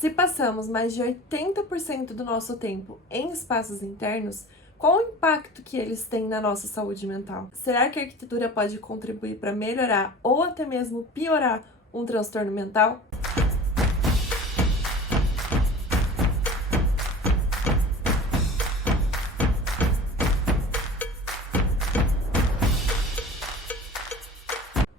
Se passamos mais de 80% do nosso tempo em espaços internos, qual o impacto que eles têm na nossa saúde mental? Será que a arquitetura pode contribuir para melhorar ou até mesmo piorar um transtorno mental?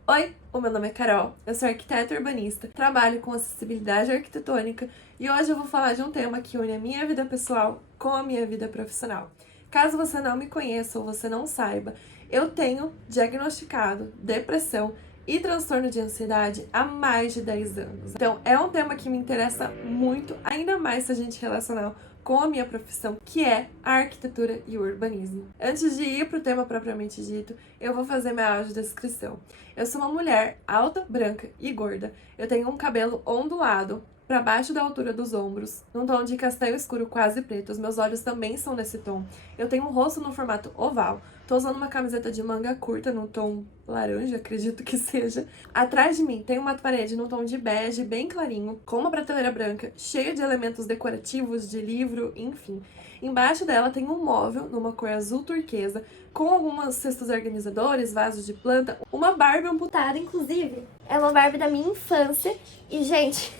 Oi, o meu nome é Carol, eu sou arquiteta urbanista, trabalho com acessibilidade arquitetônica e hoje eu vou falar de um tema que une a minha vida pessoal com a minha vida profissional. Caso você não me conheça ou você não saiba, eu tenho diagnosticado depressão e transtorno de ansiedade há mais de 10 anos. Então é um tema que me interessa muito, ainda mais se a gente relacionar com a minha profissão, que é a arquitetura e o urbanismo. Antes de ir para o tema propriamente dito, eu vou fazer minha audiodescrição. Eu sou uma mulher alta, branca e gorda. Eu tenho um cabelo ondulado para baixo da altura dos ombros, num tom de castanho escuro quase preto. Os meus olhos também são nesse tom. Eu tenho um rosto no formato oval. Tô usando uma camiseta de manga curta num tom laranja, acredito que seja. Atrás de mim tem uma parede num tom de bege bem clarinho, com uma prateleira branca cheia de elementos decorativos, de livro, enfim. Embaixo dela tem um móvel numa cor azul turquesa, com algumas cestos organizadores, vasos de planta, uma Barbie amputada, inclusive. É uma Barbie da minha infância e, gente,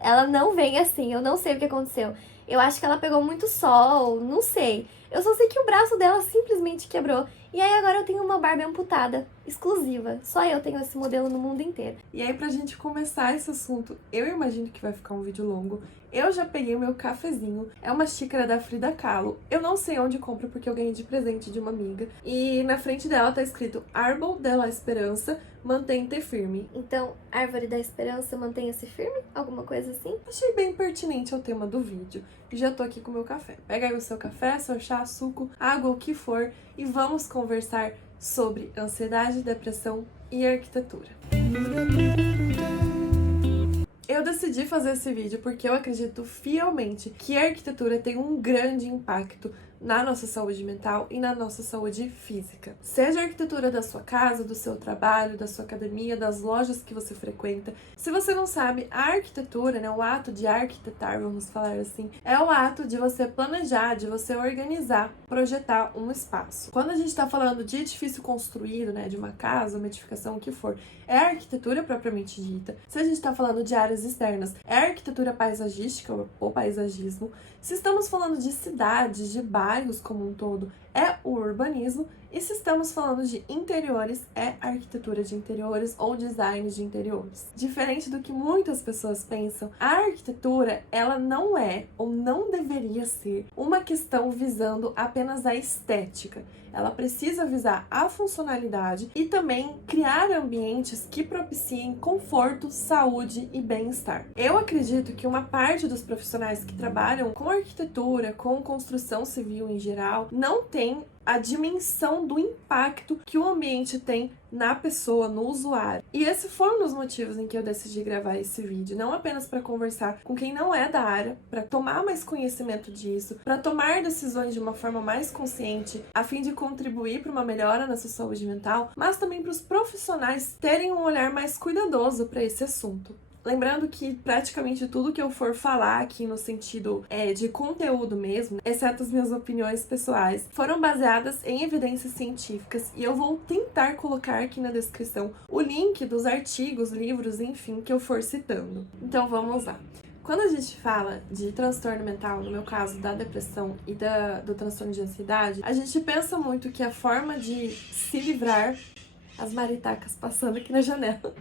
ela não vem assim, eu não sei o que aconteceu. Eu acho que ela pegou muito sol, não sei. Eu só sei que o braço dela simplesmente quebrou. E aí agora eu tenho uma Barbie amputada, exclusiva. Só eu tenho esse modelo no mundo inteiro. E aí, pra gente começar esse assunto, eu imagino que vai ficar um vídeo longo. Eu já peguei o meu cafezinho, é uma xícara da Frida Kahlo. Eu não sei onde compro porque eu ganhei de presente de uma amiga. E na frente dela tá escrito Árbol de la Esperança, mantém-te firme. Então, Árvore da Esperança, mantenha-se firme? Alguma coisa assim? Achei bem pertinente ao tema do vídeo. E já tô aqui com o meu café. Pega aí o seu café, seu chá, suco, água, o que for, e vamos conversar sobre ansiedade, depressão e arquitetura. Eu decidi fazer esse vídeo porque eu acredito fielmente que a arquitetura tem um grande impacto na nossa saúde mental e na nossa saúde física. Seja a arquitetura da sua casa, do seu trabalho, da sua academia, das lojas que você frequenta. Se você não sabe, a arquitetura, né, o ato de arquitetar, vamos falar assim, é o ato de você planejar, de você organizar, projetar um espaço. Quando a gente está falando de edifício construído, né, de uma casa, uma edificação, o que for, é a arquitetura propriamente dita. Se a gente está falando de áreas externas, é a arquitetura paisagística ou paisagismo. Se estamos falando de cidades, de bairros como um todo, é o urbanismo. E se estamos falando de interiores, é a arquitetura de interiores ou design de interiores. Diferente do que muitas pessoas pensam, a arquitetura, ela não é ou não deveria ser uma questão visando apenas a estética. Ela precisa visar a funcionalidade e também criar ambientes que propiciem conforto, saúde e bem-estar. Eu acredito que uma parte dos profissionais que trabalham com arquitetura, com construção civil em geral, não tem a dimensão do impacto que o ambiente tem na pessoa, no usuário. E esse foi um dos motivos em que eu decidi gravar esse vídeo, não apenas para conversar com quem não é da área, para tomar mais conhecimento disso, para tomar decisões de uma forma mais consciente, a fim de contribuir para uma melhora na sua saúde mental, mas também para os profissionais terem um olhar mais cuidadoso para esse assunto. Lembrando que praticamente tudo que eu for falar aqui no sentido de conteúdo mesmo, exceto as minhas opiniões pessoais, foram baseadas em evidências científicas e eu vou tentar colocar aqui na descrição o link dos artigos, livros, enfim, que eu for citando. Então vamos lá. Quando a gente fala de transtorno mental, no meu caso da depressão e do transtorno de ansiedade, a gente pensa muito que a forma de se livrar, as maritacas passando aqui na janela,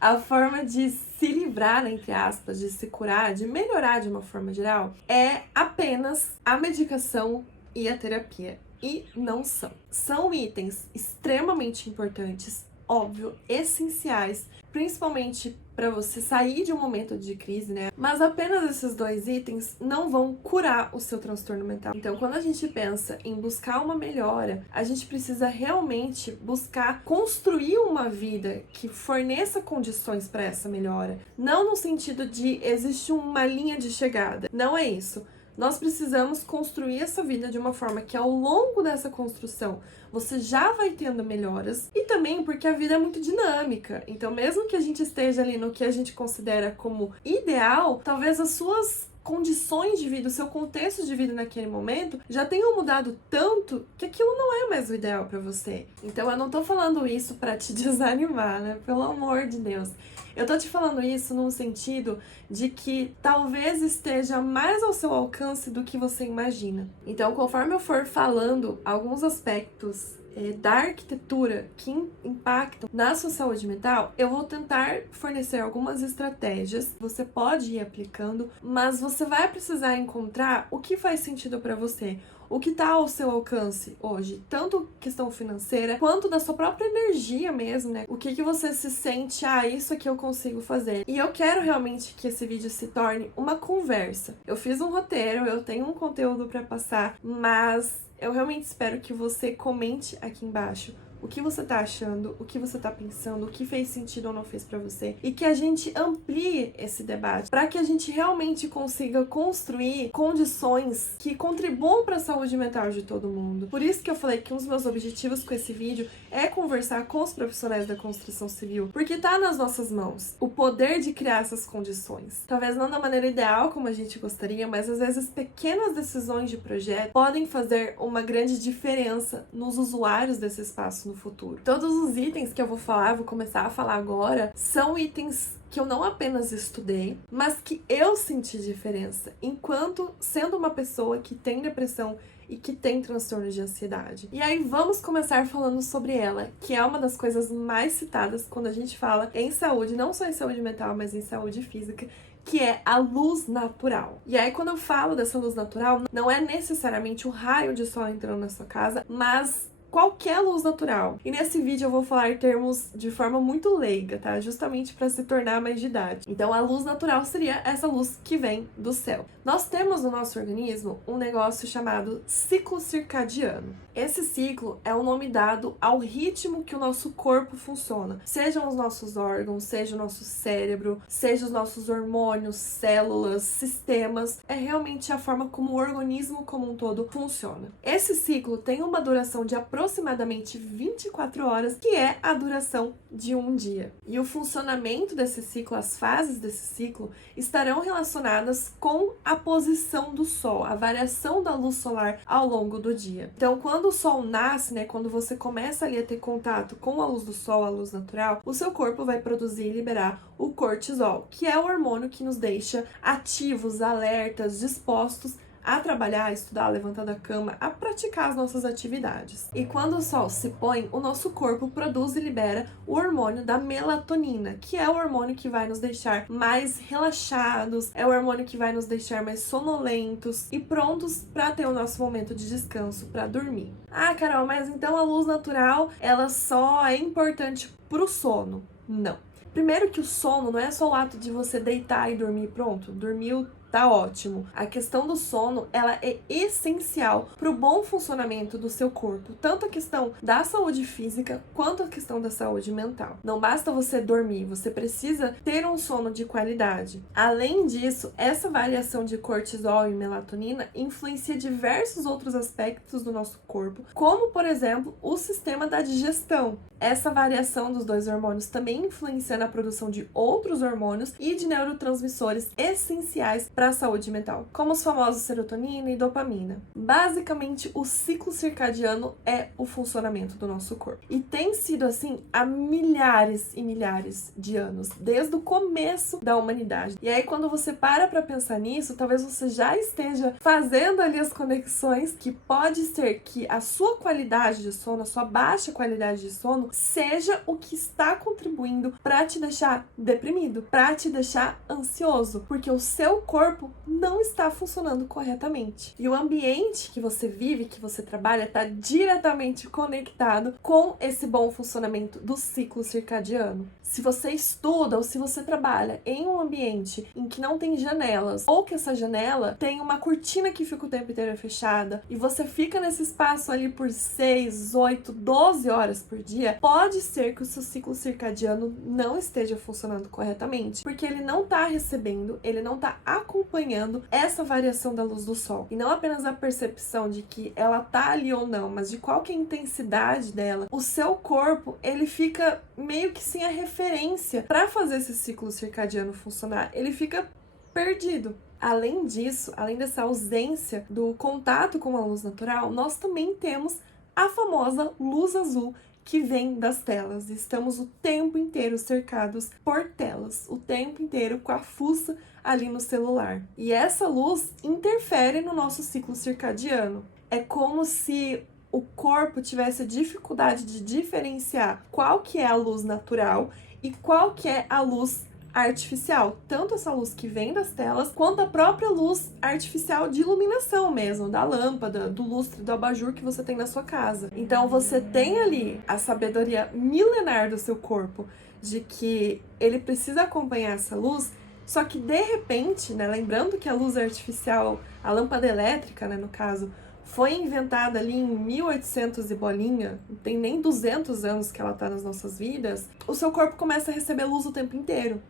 a forma de se livrar, entre aspas, de se curar, de melhorar de uma forma geral, é apenas a medicação e a terapia. E não são. São itens extremamente importantes, óbvio, essenciais, principalmente para você sair de um momento de crise, né? Mas apenas esses dois itens não vão curar o seu transtorno mental. Então, quando a gente pensa em buscar uma melhora, a gente precisa realmente buscar construir uma vida que forneça condições para essa melhora. Não no sentido de existe uma linha de chegada. Não é isso. Nós precisamos construir essa vida de uma forma que ao longo dessa construção você já vai tendo melhoras, e também porque a vida é muito dinâmica. Então, mesmo que a gente esteja ali no que a gente considera como ideal, talvez as suas condições de vida, o seu contexto de vida naquele momento já tenham mudado tanto que aquilo não é mais o ideal pra você. Então eu não tô falando isso pra te desanimar, né? Pelo amor de Deus. Eu tô te falando isso num sentido de que talvez esteja mais ao seu alcance do que você imagina. Então, conforme eu for falando alguns aspectos da arquitetura que impactam na sua saúde mental, eu vou tentar fornecer algumas estratégias. Você pode ir aplicando, mas você vai precisar encontrar o que faz sentido para você. O que está ao seu alcance hoje, tanto questão financeira, quanto da sua própria energia mesmo, né? O que você se sente, isso aqui eu consigo fazer. E eu quero realmente que esse vídeo se torne uma conversa. Eu fiz um roteiro, eu tenho um conteúdo para passar, mas eu realmente espero que você comente aqui embaixo o que você tá achando, o que você tá pensando, o que fez sentido ou não fez pra você, e que a gente amplie esse debate para que a gente realmente consiga construir condições que contribuam para a saúde mental de todo mundo. Por isso que eu falei que um dos meus objetivos com esse vídeo é conversar com os profissionais da construção civil, porque tá nas nossas mãos o poder de criar essas condições. Talvez não da maneira ideal como a gente gostaria, mas às vezes pequenas decisões de projeto podem fazer uma grande diferença nos usuários desse espaço no futuro. Todos os itens que eu vou começar a falar agora, são itens que eu não apenas estudei, mas que eu senti diferença enquanto sendo uma pessoa que tem depressão e que tem transtorno de ansiedade. E aí vamos começar falando sobre ela, que é uma das coisas mais citadas quando a gente fala em saúde, não só em saúde mental, mas em saúde física, que é a luz natural. E aí, quando eu falo dessa luz natural, não é necessariamente o raio de sol entrando na sua casa, mas qualquer luz natural. E nesse vídeo eu vou falar termos de forma muito leiga, tá? Justamente para se tornar mais didático. Então, a luz natural seria essa luz que vem do céu. Nós temos no nosso organismo um negócio chamado ciclo circadiano. Esse ciclo é o nome dado ao ritmo que o nosso corpo funciona. Sejam os nossos órgãos, seja o nosso cérebro, seja os nossos hormônios, células, sistemas. É realmente a forma como o organismo como um todo funciona. Esse ciclo tem uma duração de aproximadamente 24 horas, que é a duração de um dia. E o funcionamento desse ciclo, as fases desse ciclo, estarão relacionadas com a posição do sol, a variação da luz solar ao longo do dia. Então, quando o sol nasce, né, quando você começa ali a ter contato com a luz do sol, a luz natural, o seu corpo vai produzir e liberar o cortisol, que é o hormônio que nos deixa ativos, alertas, dispostos a trabalhar, a estudar, a levantar da cama, a praticar as nossas atividades. E quando o sol se põe, o nosso corpo produz e libera o hormônio da melatonina, que é o hormônio que vai nos deixar mais relaxados, é o hormônio que vai nos deixar mais sonolentos e prontos para ter o nosso momento de descanso, para dormir. Ah, Carol, mas então a luz natural, ela só é importante pro sono? Não. Primeiro que o sono não é só o ato de você deitar e dormir, pronto, dormiu, tá ótimo. A questão do sono, ela é essencial para o bom funcionamento do seu corpo, tanto a questão da saúde física quanto a questão da saúde mental. Não basta você dormir, você precisa ter um sono de qualidade. Além disso, essa variação de cortisol e melatonina influencia diversos outros aspectos do nosso corpo, como, por exemplo, o sistema da digestão. Essa variação dos dois hormônios também influencia na produção de outros hormônios e de neurotransmissores essenciais para a saúde mental, como os famosos serotonina e dopamina. Basicamente, o ciclo circadiano é o funcionamento do nosso corpo. E tem sido assim há milhares e milhares de anos, desde o começo da humanidade. E aí, quando você para pensar nisso, talvez você já esteja fazendo ali as conexões que pode ser que a sua qualidade de sono, a sua baixa qualidade de sono, seja o que está contribuindo para te deixar deprimido, para te deixar ansioso, porque o seu corpo não está funcionando corretamente. E o ambiente que você vive, que você trabalha, está diretamente conectado com esse bom funcionamento do ciclo circadiano. Se você estuda ou se você trabalha em um ambiente em que não tem janelas, ou que essa janela tem uma cortina que fica o tempo inteiro fechada, e você fica nesse espaço ali por 6, 8, 12 horas por dia, pode ser que o seu ciclo circadiano não esteja funcionando corretamente, porque ele não está recebendo, ele não está acompanhando acompanhando essa variação da luz do sol. E não apenas a percepção de que ela tá ali ou não, mas de qual que é a intensidade dela. O seu corpo, ele fica meio que sem a referência para fazer esse ciclo circadiano funcionar. Ele fica perdido. Além disso, além dessa ausência do contato com a luz natural, nós também temos a famosa luz azul que vem das telas. Estamos o tempo inteiro cercados por telas, o tempo inteiro com a fuça ali no celular. E essa luz interfere no nosso ciclo circadiano. É como se o corpo tivesse dificuldade de diferenciar qual que é a luz natural e qual que é a luz artificial, tanto essa luz que vem das telas, quanto a própria luz artificial de iluminação mesmo, da lâmpada, do lustre, do abajur que você tem na sua casa. Então você tem ali a sabedoria milenar do seu corpo, de que ele precisa acompanhar essa luz, só que de repente, né, lembrando que a luz artificial, a lâmpada elétrica, né, no caso, foi inventada ali em 1800 e bolinha, não tem nem 200 anos que ela tá nas nossas vidas, o seu corpo começa a receber luz o tempo inteiro.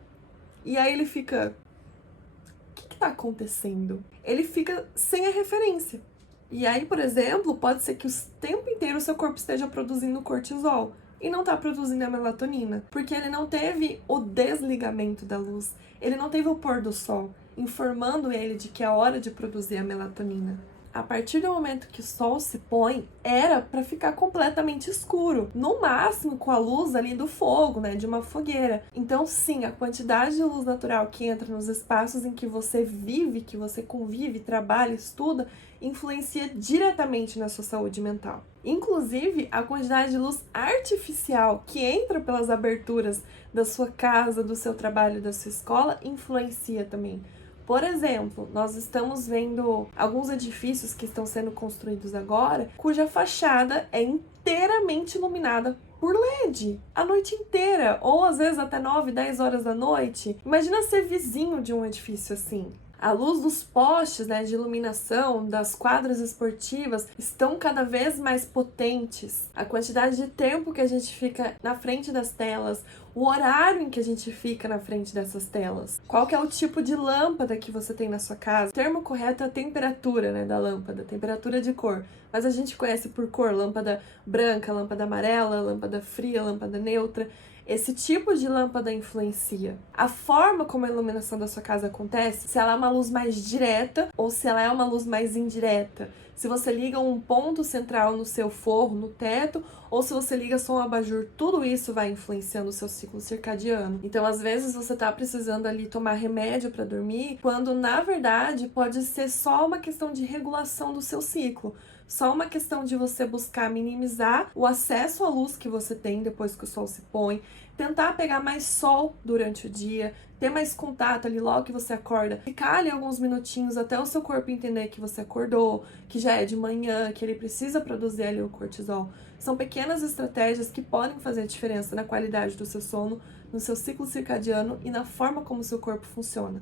E aí ele fica, o que tá acontecendo? Ele fica sem a referência. E aí, por exemplo, pode ser que o tempo inteiro o seu corpo esteja produzindo cortisol e não tá produzindo a melatonina, porque ele não teve o desligamento da luz, ele não teve o pôr do sol, informando ele de que é hora de produzir a melatonina. A partir do momento que o sol se põe, era para ficar completamente escuro, no máximo com a luz ali do fogo, né, de uma fogueira. Então, sim, a quantidade de luz natural que entra nos espaços em que você vive, que você convive, trabalha, estuda, influencia diretamente na sua saúde mental. Inclusive, a quantidade de luz artificial que entra pelas aberturas da sua casa, do seu trabalho, da sua escola, influencia também. Por exemplo, nós estamos vendo alguns edifícios que estão sendo construídos agora, cuja fachada é inteiramente iluminada por LED, a noite inteira, ou às vezes até 9, 10 horas da noite. Imagina ser vizinho de um edifício assim. A luz dos postes, né, de iluminação das quadras esportivas estão cada vez mais potentes. A quantidade de tempo que a gente fica na frente das telas, o horário em que a gente fica na frente dessas telas. Qual que é o tipo de lâmpada que você tem na sua casa? O termo correto é a temperatura, né, da lâmpada, temperatura de cor. Mas a gente conhece por cor, lâmpada branca, lâmpada amarela, lâmpada fria, lâmpada neutra. Esse tipo de lâmpada influencia. A forma como a iluminação da sua casa acontece, se ela é uma luz mais direta ou se ela é uma luz mais indireta. Se você liga um ponto central no seu forro, no teto, ou se você liga só um abajur, tudo isso vai influenciando o seu ciclo circadiano. Então, às vezes, você tá precisando ali tomar remédio para dormir, quando, na verdade, pode ser só uma questão de regulação do seu ciclo. Só uma questão de você buscar minimizar o acesso à luz que você tem depois que o sol se põe, tentar pegar mais sol durante o dia, ter mais contato ali logo que você acorda, ficar ali alguns minutinhos até o seu corpo entender que você acordou, que já é de manhã, que ele precisa produzir ali o cortisol. São pequenas estratégias que podem fazer a diferença na qualidade do seu sono, no seu ciclo circadiano e na forma como o seu corpo funciona.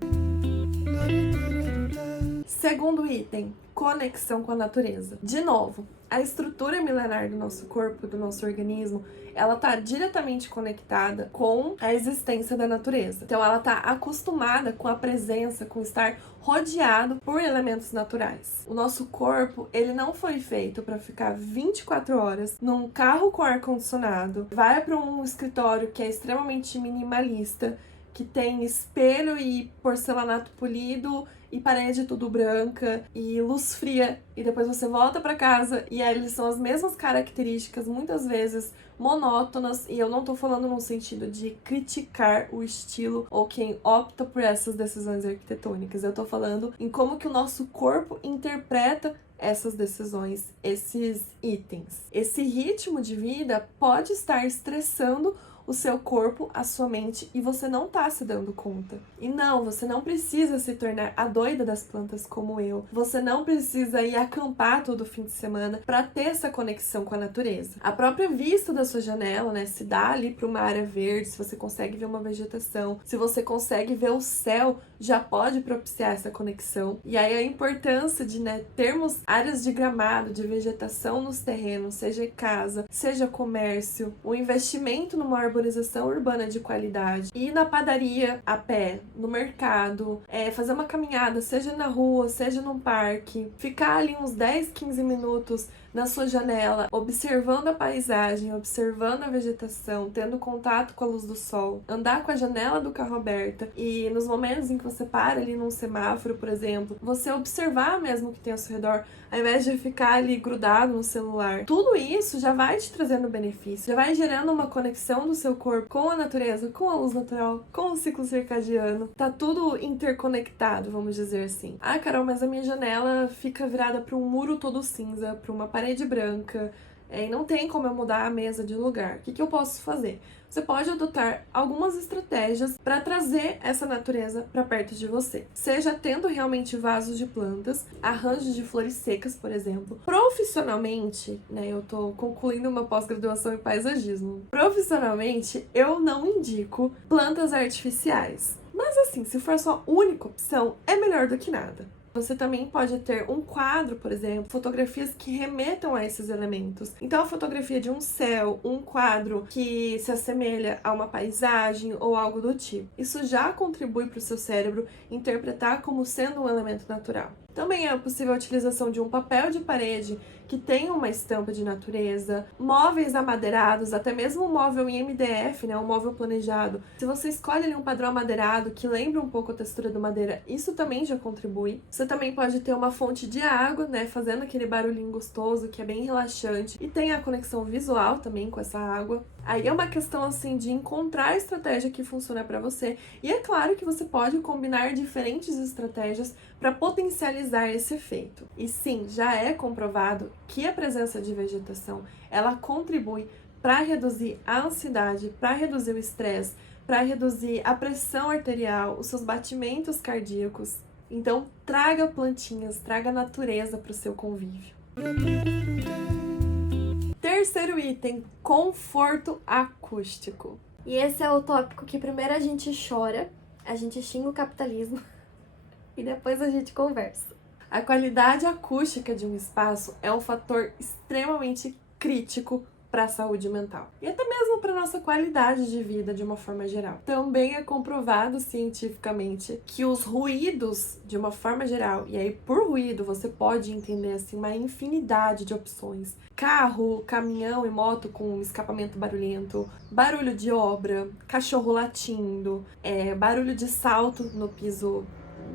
Segundo item, conexão com a natureza. De novo, a estrutura milenar do nosso corpo, do nosso organismo, ela está diretamente conectada com a existência da natureza. Então, ela está acostumada com a presença, com estar rodeado por elementos naturais. O nosso corpo, ele não foi feito para ficar 24 horas num carro com ar-condicionado, vai para um escritório que é extremamente minimalista, que tem espelho e porcelanato polido e parede tudo branca e luz fria, e depois você volta para casa e aí eles são as mesmas características, muitas vezes monótonas, e eu não tô falando no sentido de criticar o estilo ou quem opta por essas decisões arquitetônicas, eu tô falando em como que o nosso corpo interpreta essas decisões, esses itens. Esse ritmo de vida pode estar estressando o seu corpo, a sua mente, e você não tá se dando conta. E não, você não precisa se tornar a doida das plantas como eu. Você não precisa ir acampar todo fim de semana para ter essa conexão com a natureza. A própria vista da sua janela, né, se dá ali para uma área verde, se você consegue ver uma vegetação, se você consegue ver o céu, já pode propiciar essa conexão. E aí a importância de, né, termos áreas de gramado, de vegetação nos terrenos, seja casa, seja comércio, o investimento numa arborização arborização urbana de qualidade, ir na padaria a pé, no mercado, fazer uma caminhada, seja na rua, seja num parque, ficar ali uns 10, 15 minutos na sua janela, observando a paisagem, observando a vegetação, tendo contato com a luz do sol, andar com a janela do carro aberta e nos momentos em que você para ali num semáforo, por exemplo, você observar mesmo o que tem ao seu redor, ao invés de ficar ali grudado no celular. Tudo isso já vai te trazendo benefício, já vai gerando uma conexão do seu corpo com a natureza, com a luz natural, com o ciclo circadiano. Tá tudo interconectado, vamos dizer assim. Ah, Carol, mas a minha janela fica virada para um muro todo cinza, para uma parede branca, e não tem como eu mudar a mesa de lugar. O que eu posso fazer? Você pode adotar algumas estratégias para trazer essa natureza para perto de você. Seja tendo realmente vasos de plantas, arranjos de flores secas, por exemplo. Profissionalmente, eu tô concluindo uma pós-graduação em paisagismo. Profissionalmente, eu não indico plantas artificiais. Mas assim, se for a sua única opção, é melhor do que nada. Você também pode ter um quadro, por exemplo, fotografias que remetam a esses elementos. Então, a fotografia de um céu, um quadro que se assemelha a uma paisagem ou algo do tipo. Isso já contribui para o seu cérebro interpretar como sendo um elemento natural. Também é possível a utilização de um papel de parede que tenha uma estampa de natureza, móveis amadeirados, até mesmo um móvel em MDF, um móvel planejado. Se você escolhe ali um padrão amadeirado que lembra um pouco a textura da madeira, isso também já contribui. Você também pode ter uma fonte de água, fazendo aquele barulhinho gostoso que é bem relaxante e tem a conexão visual também com essa água. Aí é uma questão assim de encontrar a estratégia que funciona para você. E é claro que você pode combinar diferentes estratégias para potencializar esse efeito. E sim, já é comprovado que a presença de vegetação, ela contribui para reduzir a ansiedade, para reduzir o estresse, para reduzir a pressão arterial, os seus batimentos cardíacos. Então, traga plantinhas, traga natureza para o seu convívio. Terceiro item, conforto acústico. E esse é o tópico que primeiro a gente chora, a gente xinga o capitalismo e depois a gente conversa. A qualidade acústica de um espaço é um fator extremamente crítico para a saúde mental e até mesmo para a nossa qualidade de vida de uma forma geral. Também é comprovado cientificamente que os ruídos, de uma forma geral, e aí por ruído você pode entender assim uma infinidade de opções: carro, caminhão e moto com escapamento barulhento, barulho de obra, cachorro latindo, barulho de salto no piso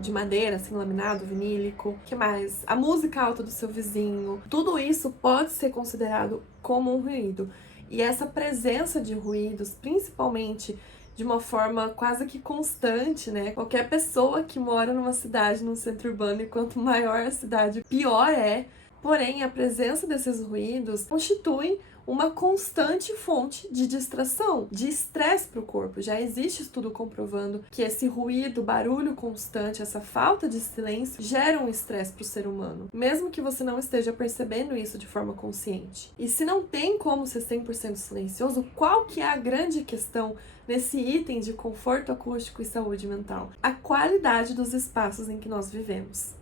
de madeira, assim, laminado, vinílico. Que mais? A música alta do seu vizinho. Tudo isso pode ser considerado como um ruído. E essa presença de ruídos, principalmente de uma forma quase que constante, Qualquer pessoa que mora numa cidade, num centro urbano, e quanto maior a cidade, pior é. Porém, a presença desses ruídos constitui uma constante fonte de distração, de estresse para o corpo. Já existe estudo comprovando que esse ruído, barulho constante, essa falta de silêncio gera um estresse para o ser humano, mesmo que você não esteja percebendo isso de forma consciente. E se não tem como ser 100% silencioso, qual que é a grande questão nesse item de conforto acústico e saúde mental? A qualidade dos espaços em que nós vivemos.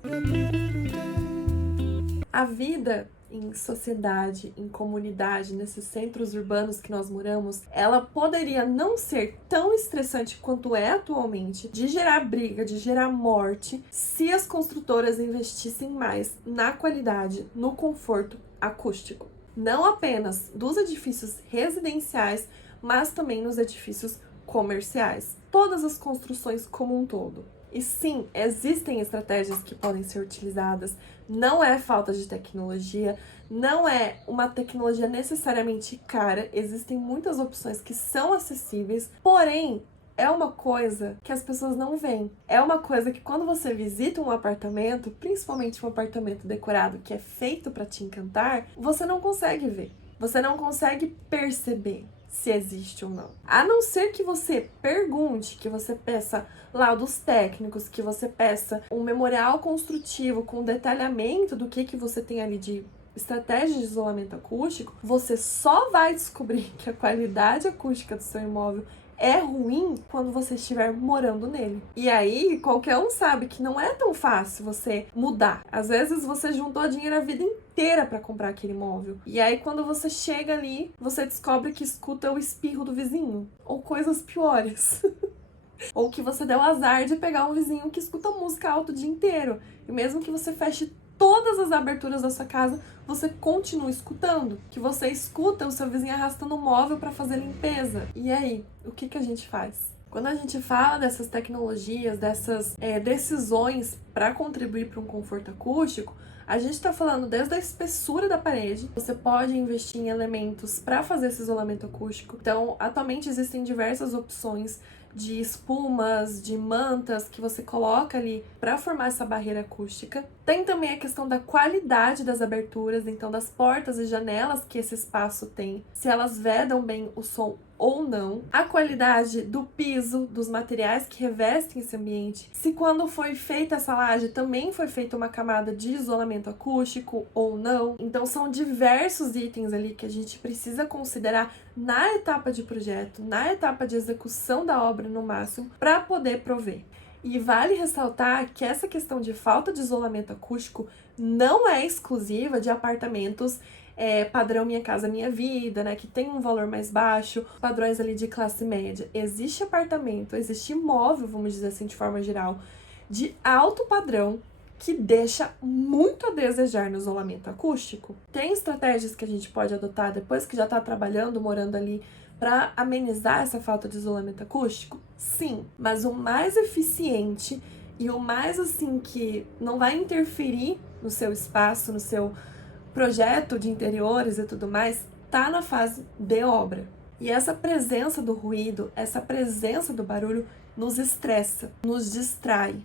A vida em sociedade, em comunidade, nesses centros urbanos que nós moramos, ela poderia não ser tão estressante quanto é atualmente, de gerar briga, de gerar morte, se as construtoras investissem mais na qualidade, no conforto acústico. Não apenas dos edifícios residenciais, mas também nos edifícios comerciais. Todas as construções como um todo. E sim, existem estratégias que podem ser utilizadas, não é falta de tecnologia, não é uma tecnologia necessariamente cara, existem muitas opções que são acessíveis, porém, é uma coisa que as pessoas não veem. É uma coisa que quando você visita um apartamento, principalmente um apartamento decorado que é feito para te encantar, você não consegue ver, você não consegue perceber se existe ou não. A não ser que você pergunte, que você peça laudos técnicos, que você peça um memorial construtivo com detalhamento do que você tem ali de estratégia de isolamento acústico, você só vai descobrir que a qualidade acústica do seu imóvel é ruim quando você estiver morando nele. E aí, qualquer um sabe que não é tão fácil você mudar. Às vezes você juntou dinheiro a vida inteira para comprar aquele imóvel. E aí, quando você chega ali, você descobre que escuta o espirro do vizinho. Ou coisas piores. Ou que você deu azar de pegar um vizinho que escuta música alta o dia inteiro. E mesmo que você feche todas as aberturas da sua casa, você continua escutando. Que você escuta o seu vizinho arrastando um móvel para fazer limpeza. E aí, o que a gente faz? Quando a gente fala dessas tecnologias, dessas decisões para contribuir para um conforto acústico, a gente está falando desde a espessura da parede. Você pode investir em elementos para fazer esse isolamento acústico. Então, atualmente existem diversas opções de espumas, de mantas que você coloca ali para formar essa barreira acústica. Tem também a questão da qualidade das aberturas, então das portas e janelas que esse espaço tem, se elas vedam bem o som ou não, a qualidade do piso, dos materiais que revestem esse ambiente, se quando foi feita essa laje também foi feita uma camada de isolamento acústico ou não. Então são diversos itens ali que a gente precisa considerar na etapa de projeto, na etapa de execução da obra no máximo, para poder prover. E vale ressaltar que essa questão de falta de isolamento acústico não é exclusiva de apartamentos padrão Minha Casa Minha Vida, né, que tem um valor mais baixo, padrões ali de classe média. Existe apartamento, existe imóvel, vamos dizer assim, de forma geral, de alto padrão, que deixa muito a desejar no isolamento acústico. Tem estratégias que a gente pode adotar depois que já está trabalhando, morando ali, para amenizar essa falta de isolamento acústico? Sim, mas o mais eficiente e o mais assim que não vai interferir no seu espaço, no seu projeto de interiores e tudo mais, tá na fase de obra. E essa presença do ruído, essa presença do barulho nos estressa, nos distrai.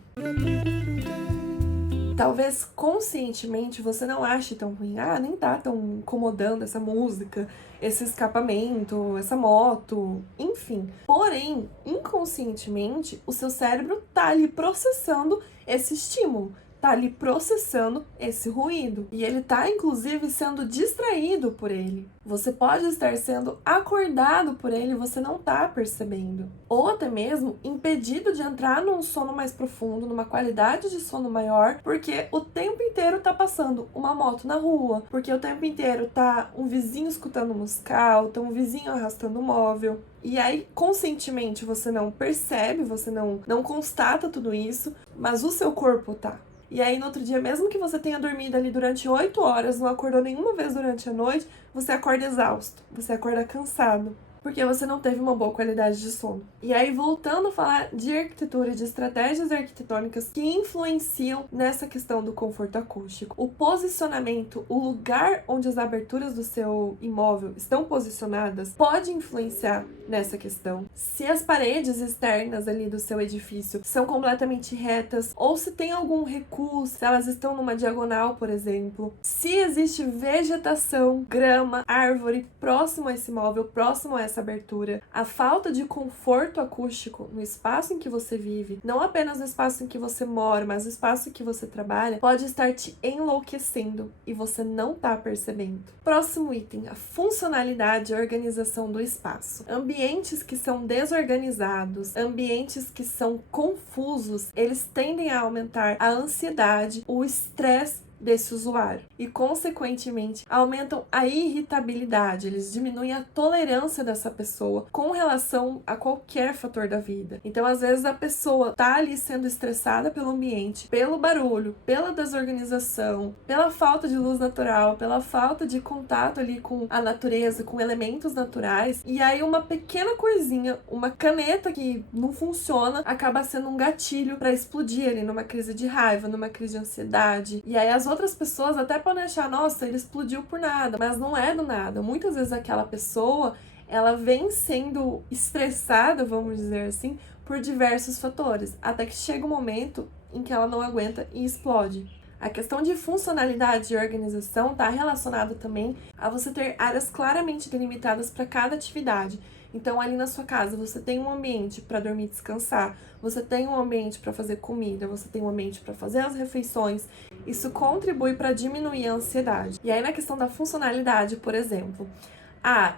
Talvez conscientemente você não ache tão ruim, nem tá tão incomodando essa música, esse escapamento, essa moto, enfim. Porém, inconscientemente, o seu cérebro tá ali processando esse estímulo, tá ali processando esse ruído. E ele tá, inclusive, sendo distraído por ele. Você pode estar sendo acordado por ele e você não tá percebendo. Ou até mesmo impedido de entrar num sono mais profundo, numa qualidade de sono maior, porque o tempo inteiro tá passando uma moto na rua, porque o tempo inteiro tá um vizinho escutando musical, tá um vizinho arrastando móvel. E aí, conscientemente, você não percebe, você não constata tudo isso, mas o seu corpo tá. E aí, no outro dia, mesmo que você tenha dormido ali durante 8 horas, não acordou nenhuma vez durante a noite, você acorda exausto, você acorda cansado, porque você não teve uma boa qualidade de sono. E aí, voltando a falar de arquitetura e de estratégias arquitetônicas que influenciam nessa questão do conforto acústico. O posicionamento, o lugar onde as aberturas do seu imóvel estão posicionadas, pode influenciar nessa questão. Se as paredes externas ali do seu edifício são completamente retas, ou se tem algum recuo, se elas estão numa diagonal, por exemplo. Se existe vegetação, grama, árvore próximo a esse imóvel, próximo a essa abertura. A falta de conforto acústico no espaço em que você vive, não apenas no espaço em que você mora, mas no espaço em que você trabalha, pode estar te enlouquecendo e você não tá percebendo. Próximo item, a funcionalidade e organização do espaço. Ambientes que são desorganizados, ambientes que são confusos, eles tendem a aumentar a ansiedade, o estresse desse usuário e, consequentemente, aumentam a irritabilidade, eles diminuem a tolerância dessa pessoa com relação a qualquer fator da vida. Então, às vezes, a pessoa tá ali sendo estressada pelo ambiente, pelo barulho, pela desorganização, pela falta de luz natural, pela falta de contato ali com a natureza, com elementos naturais, e aí uma pequena coisinha, uma caneta que não funciona, acaba sendo um gatilho para explodir ali numa crise de raiva, numa crise de ansiedade. E aí as outras pessoas até podem achar, nossa, ele explodiu por nada, mas não é do nada. Muitas vezes aquela pessoa, ela vem sendo estressada, vamos dizer assim, por diversos fatores, até que chega um momento em que ela não aguenta e explode. A questão de funcionalidade e organização está relacionada também a você ter áreas claramente delimitadas para cada atividade. Então, ali na sua casa, você tem um ambiente para dormir e descansar, você tem um ambiente para fazer comida, você tem um ambiente para fazer as refeições. Isso contribui para diminuir a ansiedade. E aí, na questão da funcionalidade, por exemplo,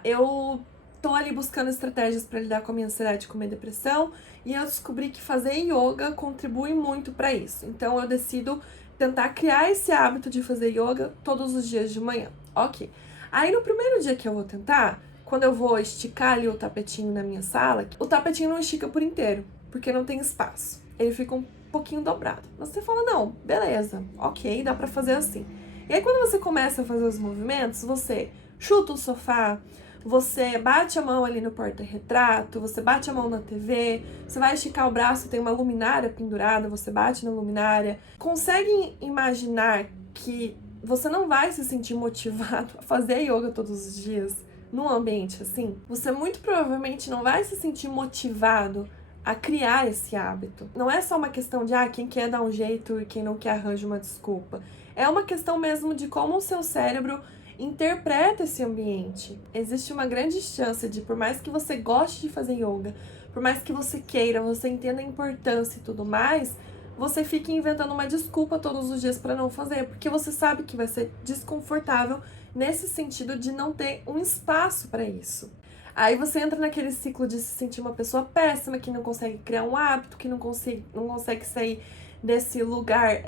eu tô ali buscando estratégias para lidar com a minha ansiedade, com a minha depressão, e eu descobri que fazer yoga contribui muito para isso. Então eu decido tentar criar esse hábito de fazer yoga todos os dias de manhã. Ok. Aí no primeiro dia que eu vou tentar, quando eu vou esticar ali o tapetinho na minha sala, o tapetinho não estica por inteiro, porque não tem espaço. Ele fica um pouquinho dobrado. Mas você fala, não, beleza, ok, dá pra fazer assim. E aí quando você começa a fazer os movimentos, você chuta o sofá, você bate a mão ali no porta-retrato, você bate a mão na TV, você vai esticar o braço, tem uma luminária pendurada, você bate na luminária. Consegue imaginar que você não vai se sentir motivado a fazer yoga todos os dias num ambiente assim? Você muito provavelmente não vai se sentir motivado a criar esse hábito. Não é só uma questão de quem quer dar um jeito e quem não quer arranja uma desculpa. É uma questão mesmo de como o seu cérebro interpreta esse ambiente. Existe uma grande chance de, por mais que você goste de fazer yoga, por mais que você queira, você entenda a importância e tudo mais, você fique inventando uma desculpa todos os dias para não fazer, porque você sabe que vai ser desconfortável nesse sentido de não ter um espaço para isso. Aí você entra naquele ciclo de se sentir uma pessoa péssima, que não consegue criar um hábito, que não consegue sair desse lugar,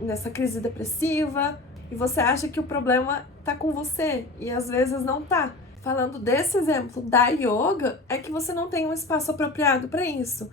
nessa crise depressiva, e você acha que o problema tá com você, e às vezes não tá. Falando desse exemplo da yoga, é que você não tem um espaço apropriado para isso.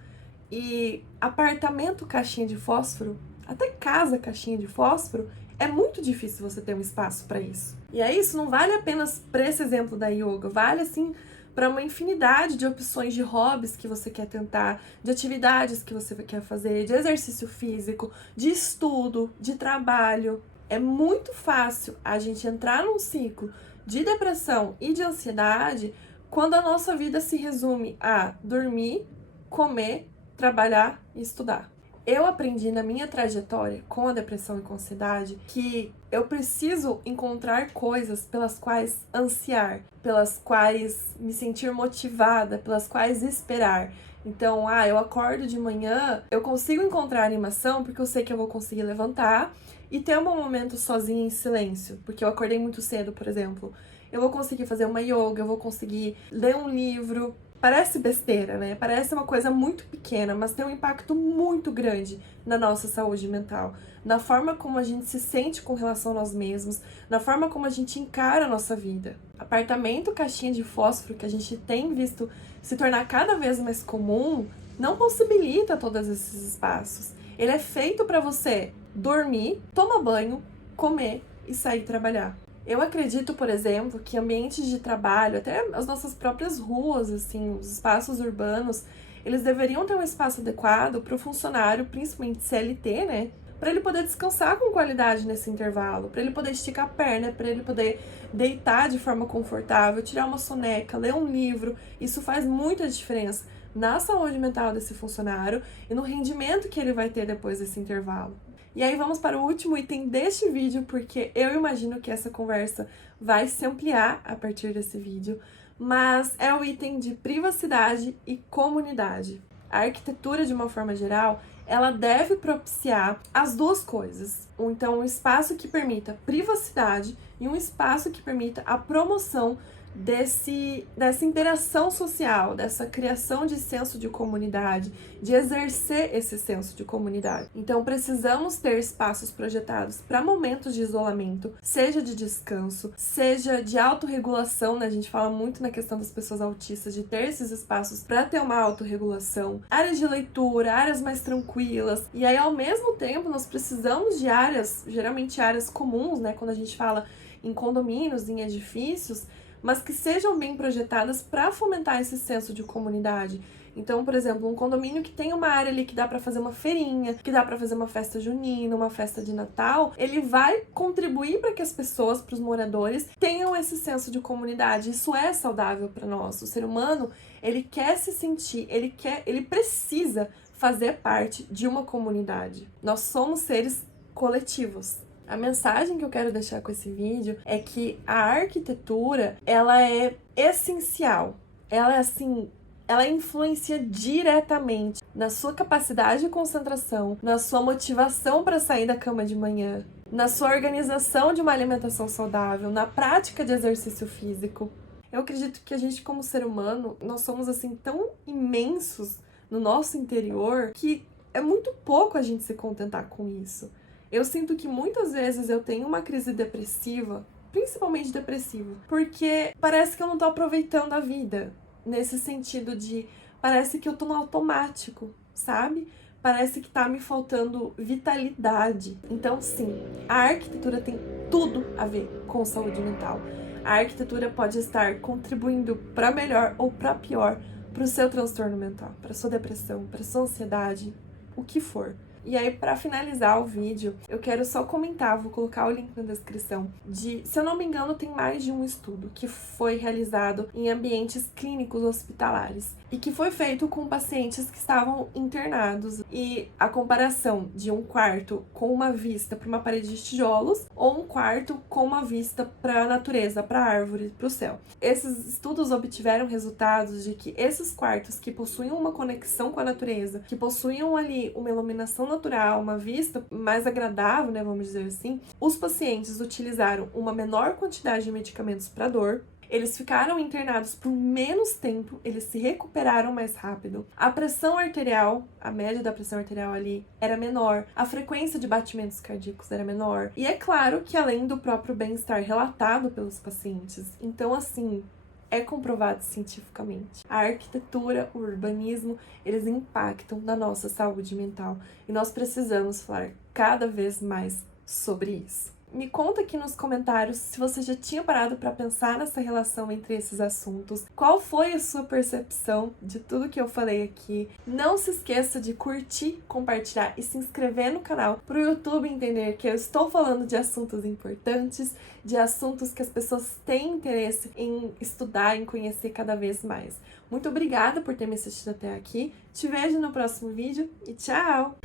E apartamento caixinha de fósforo, até casa caixinha de fósforo, é muito difícil você ter um espaço para isso. E aí isso não vale apenas para esse exemplo da yoga, vale assim para uma infinidade de opções de hobbies que você quer tentar, de atividades que você quer fazer, de exercício físico, de estudo, de trabalho. É muito fácil a gente entrar num ciclo de depressão e de ansiedade quando a nossa vida se resume a dormir, comer, trabalhar e estudar. Eu aprendi na minha trajetória com a depressão e com a ansiedade que eu preciso encontrar coisas pelas quais ansiar, pelas quais me sentir motivada, pelas quais esperar. Então, eu acordo de manhã, eu consigo encontrar animação porque eu sei que eu vou conseguir levantar e ter um momento sozinha em silêncio, porque eu acordei muito cedo, por exemplo. Eu vou conseguir fazer uma yoga, eu vou conseguir ler um livro. Parece besteira, né? Parece uma coisa muito pequena, mas tem um impacto muito grande na nossa saúde mental, na forma como a gente se sente com relação a nós mesmos, na forma como a gente encara a nossa vida. Apartamento caixinha de fósforo, que a gente tem visto se tornar cada vez mais comum, não possibilita todos esses espaços. Ele é feito para você dormir, tomar banho, comer e sair trabalhar. Eu acredito, por exemplo, que ambientes de trabalho, até as nossas próprias ruas, assim, os espaços urbanos, eles deveriam ter um espaço adequado para o funcionário, principalmente CLT, né? Para ele poder descansar com qualidade nesse intervalo, para ele poder esticar a perna, para ele poder deitar de forma confortável, tirar uma soneca, ler um livro. Isso faz muita diferença na saúde mental desse funcionário e no rendimento que ele vai ter depois desse intervalo. E aí vamos para o último item deste vídeo, porque eu imagino que essa conversa vai se ampliar a partir desse vídeo, mas é o item de privacidade e comunidade. A arquitetura, de uma forma geral, ela deve propiciar as duas coisas. Então, um espaço que permita privacidade e um espaço que permita a promoção dessa interação social, dessa criação de senso de comunidade, de exercer esse senso de comunidade. Então, precisamos ter espaços projetados para momentos de isolamento, seja de descanso, seja de autorregulação, né? A gente fala muito na questão das pessoas autistas, de ter esses espaços para ter uma autorregulação, áreas de leitura, áreas mais tranquilas. E aí, ao mesmo tempo, nós precisamos de áreas, geralmente áreas comuns, né? Quando a gente fala em condomínios, em edifícios, mas que sejam bem projetadas para fomentar esse senso de comunidade. Então, por exemplo, um condomínio que tem uma área ali que dá para fazer uma feirinha, que dá para fazer uma festa junina, uma festa de Natal, ele vai contribuir para que as pessoas, para os moradores, tenham esse senso de comunidade. Isso é saudável para nós. O ser humano, ele quer se sentir, ele precisa fazer parte de uma comunidade. Nós somos seres coletivos. A mensagem que eu quero deixar com esse vídeo é que a arquitetura, ela é essencial. Ela influencia diretamente na sua capacidade de concentração, na sua motivação para sair da cama de manhã, na sua organização de uma alimentação saudável, na prática de exercício físico. Eu acredito que a gente, como ser humano, nós somos assim tão imensos no nosso interior que é muito pouco a gente se contentar com isso. Eu sinto que muitas vezes eu tenho uma crise depressiva, principalmente depressiva, porque parece que eu não tô aproveitando a vida, nesse sentido de parece que eu tô no automático, sabe? Parece que tá me faltando vitalidade. Então, sim, a arquitetura tem tudo a ver com saúde mental. A arquitetura pode estar contribuindo para melhor ou para pior para o seu transtorno mental, para sua depressão, para sua ansiedade, o que for. E aí, para finalizar o vídeo, eu quero só comentar, vou colocar o link na descrição, se eu não me engano, tem mais de um estudo que foi realizado em ambientes clínicos hospitalares e que foi feito com pacientes que estavam internados, e a comparação de um quarto com uma vista para uma parede de tijolos ou um quarto com uma vista para a natureza, para a árvore, para o céu. Esses estudos obtiveram resultados de que esses quartos que possuíam uma conexão com a natureza, que possuíam ali uma iluminação natural, uma vista mais agradável, né, vamos dizer assim, os pacientes utilizaram uma menor quantidade de medicamentos para dor, eles ficaram internados por menos tempo, eles se recuperaram mais rápido, a pressão arterial, a média da pressão arterial ali era menor, a frequência de batimentos cardíacos era menor, e é claro que além do próprio bem-estar relatado pelos pacientes. Então, assim, é comprovado cientificamente. A arquitetura, o urbanismo, eles impactam na nossa saúde mental e nós precisamos falar cada vez mais sobre isso. Me conta aqui nos comentários se você já tinha parado para pensar nessa relação entre esses assuntos. Qual foi a sua percepção de tudo que eu falei aqui? Não se esqueça de curtir, compartilhar e se inscrever no canal para o YouTube entender que eu estou falando de assuntos importantes, de assuntos que as pessoas têm interesse em estudar, em conhecer cada vez mais. Muito obrigada por ter me assistido até aqui. Te vejo no próximo vídeo e tchau!